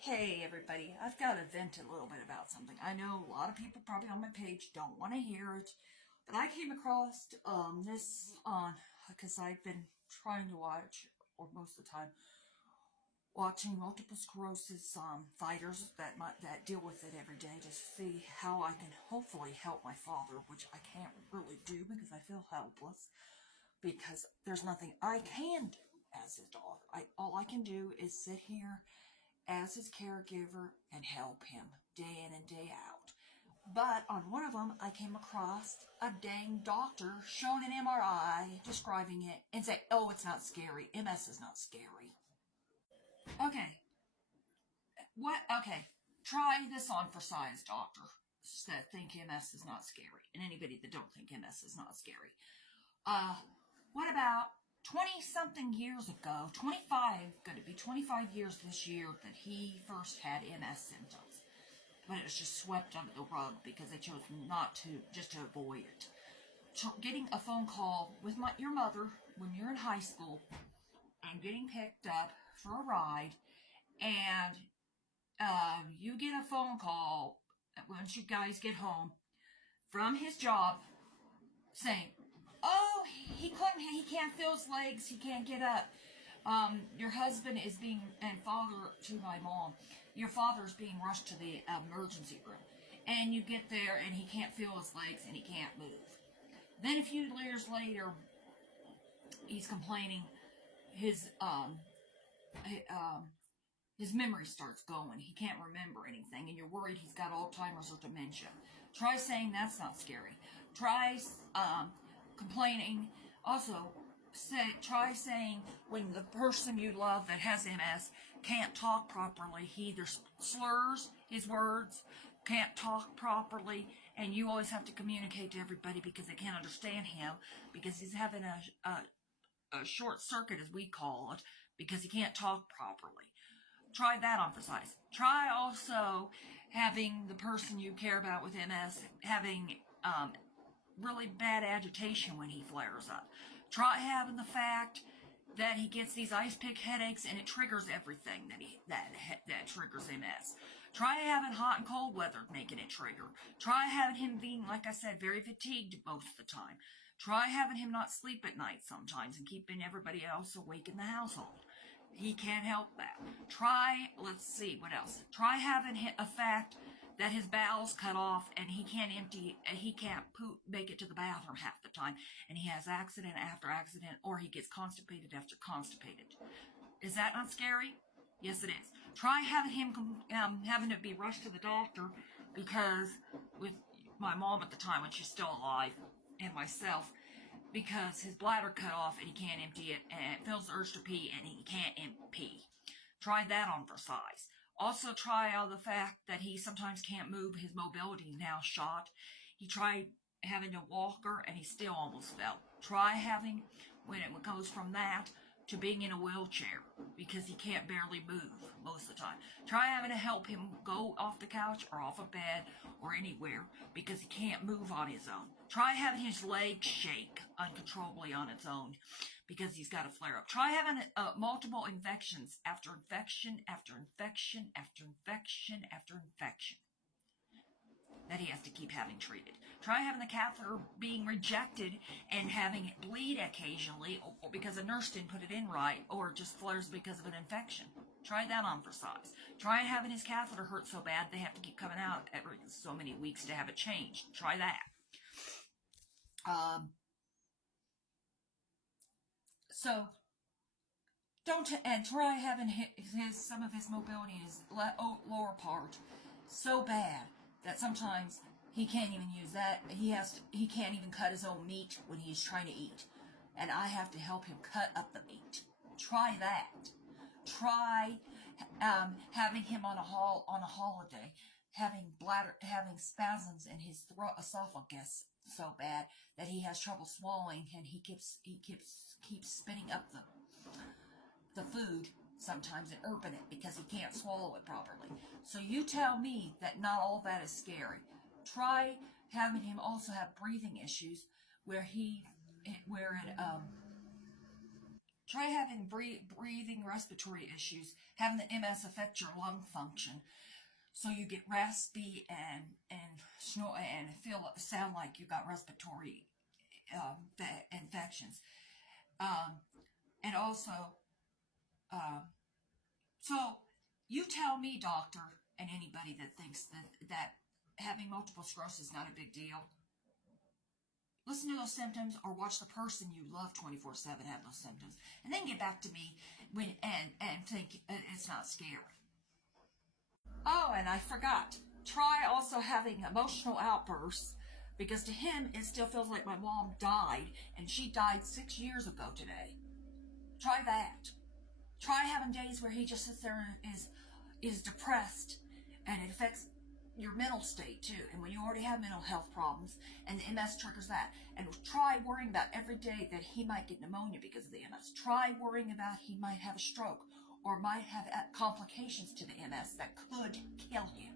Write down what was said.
Hey everybody, I've got to vent a little bit about something. I know a lot of people probably on my page don't want to hear it, but I came across this on because I've been trying to watch, or most of the time, watching multiple sclerosis fighters that deal with it every day to see how I can hopefully help my father, which I can't really do because I feel helpless because there's nothing I can do as his daughter. All I can do is sit here as his caregiver and help him day in and day out. But on one of them, I came across a dang doctor showing an MRI, describing it, and say, "Oh, it's not scary. MS is not scary." Okay, what? Okay, try this on for size, doctor that think MS is not scary, and anybody that don't think MS is not scary. Uh, what about 20 something years ago, 25, going to be 25 years this year, that he first had MS symptoms? But it was just swept under the rug because they chose not to, just to avoid it. Getting a phone call with your mother when you're in high school and getting picked up for a ride, and you get a phone call once you guys get home from his job saying, "Oh, he can't feel his legs, he can't get up. Your husband is being, and father to my mom, your father's being rushed to the emergency room." And you get there and he can't feel his legs and he can't move. Then a few years later, he's complaining his his memory starts going. He can't remember anything, and you're worried he's got Alzheimer's or dementia. Try saying that's not scary. Try complaining. Also, try saying when the person you love that has MS can't talk properly, he either slurs his words, can't talk properly, and you always have to communicate to everybody because they can't understand him because he's having a short circuit, as we call it, because he can't talk properly. Try that on for size. Try also having the person you care about with MS having really bad agitation when he flares up. Try having the fact that he gets these ice pick headaches and it triggers everything that triggers MS. Try having hot and cold weather making it trigger. Try having him being, like I said, very fatigued most of the time. Try having him not sleep at night sometimes and keeping everybody else awake in the household. He can't help that. Try, let's see, what else? Try having a fact that his bowels cut off and he can't make it to the bathroom half the time, and he has accident after accident, or he gets constipated after constipated. Is that not scary? Yes, it is. Try having him having to be rushed to the doctor because with my mom at the time when she's still alive, and myself, because his bladder cut off and he can't empty it, and it feels the urge to pee and he can't pee. Try that on for size. Also try out the fact that he sometimes can't move. His mobility is now shot. He tried having a walker and he still almost fell. Try having, when it goes from that to being in a wheelchair because he can't barely move most of the time. Try having to help him go off the couch or off a bed or anywhere because he can't move on his own. Try having his legs shake uncontrollably on its own because he's got a flare up. Try having multiple infections after infection after infection after infection after infection that he has to keep having treated. Try having the catheter being rejected and having it bleed occasionally, or because a nurse didn't put it in right, or just flares because of an infection. Try that on for size. Try having his catheter hurt so bad they have to keep coming out every so many weeks to have it changed. Try that. So don't and try having some of his mobility in his lower part so bad that sometimes he can't even use that. He can't even cut his own meat when he's trying to eat, and I have to help him cut up the meat. Try that. Try having him on a holiday, having spasms in his throat, esophagus so bad that he has trouble swallowing, and he keeps spitting up the food sometimes and urping it because he can't swallow it properly. So you tell me that not all that is scary. Try having him also have breathing issues where it Try having breathing, respiratory issues, having the MS affect your lung function, so you get raspy and snore and sound like you got respiratory infections. And also, so you tell me, doctor, and anybody that thinks that having multiple sclerosis is not a big deal. Listen to those symptoms, or watch the person you love 24/7 have those symptoms, and then get back to me and think it's not scary. Oh, and I forgot. Try also having emotional outbursts, because to him it still feels like my mom died, and she died 6 years ago today. Try that. Try having days where he just sits there and is depressed, and it affects your mental state too. And when you already have mental health problems, and the MS triggers that, and try worrying about every day that he might get pneumonia because of the MS. Try worrying about he might have a stroke or might have complications to the MS that could kill him.